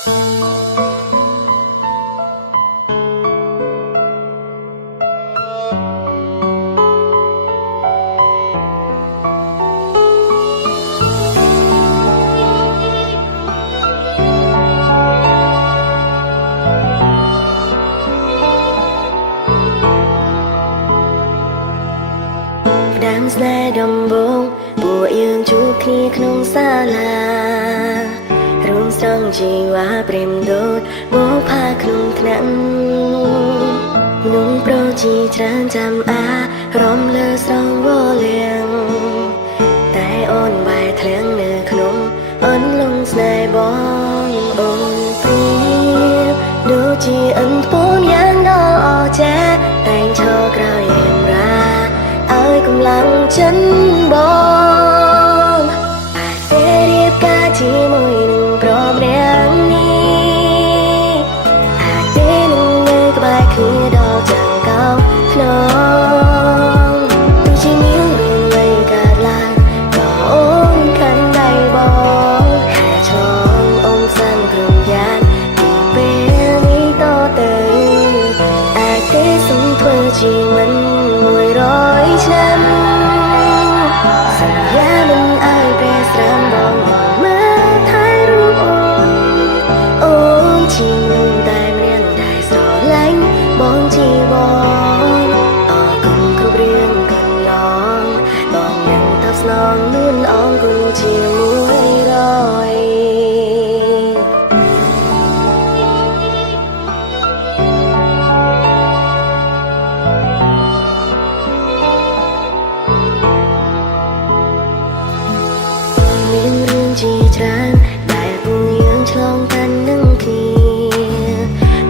ដើមស្នេហ៍ដំបូងពួកយើងជួបគ្នាក្នុងសាលារួមស្រង់ជីវ៉ាព្រាមដូចមកផាក្នុងថ្នាក់นุ่งប្រជីច្រើនចាំអារម្មណ៍លើស្រងវលៀងតែអូនបែរធ្លាក់នៅក្នុងអូនលងស្នេហ៍បងអូនព្រៀបដូចជាអន្ទពូនយ៉ាងដល់អចារ្យតែងឈរក្រោយអេមរាឲ្យកម្លាំងចិនបងអាចទេរៀបការជាមួយនឹងប្រមទាំងនេះអាចទេនឹងនៅក្បែរគ្នាដល់ចាំងកោក្នុងទោះជាមានរឿងអ្វីកើតឡើងក៏អូនកាន់ដៃបងហើយឆ្លងអូនសានក្រុមយ៉ាងពីពេលនេះតទៅអាចទេសុំធ្វើជាមិន100ឆ្នាំសន្យាមិនឲ្យពេលស្រាំបងមើលថែរូបអូនជាមនុស្សតែម្នាក់ដែលស្រឡាញ់បងជាបងអរគុណគ្រប់រឿងកន្លងបងនឹងតបស្នងនួនអងគុណជាមួយមានរឿងជាច្រើនដែលពួកយើងឆ្លងកាត់នឹងគ្នា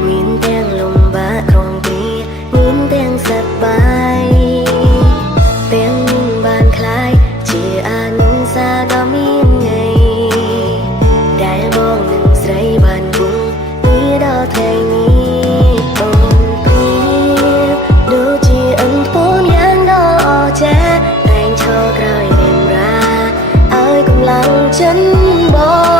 មានទាំងលំបាកក្នុងពីមានទាំងសប្បាយទាំងមានបានคล้ายជាអនុស្សាវរីយ៍ដ៏មានន័យដែលបងនឹងស្រីបានពុំពីដល់ថ្ងៃនេះអូនព្រៀបដូចជាអន្ទពូនយ៉ាងដល់អចារ្យតែងឈរក្រោយអេមរាឲ្យកម្លាំងចិនបង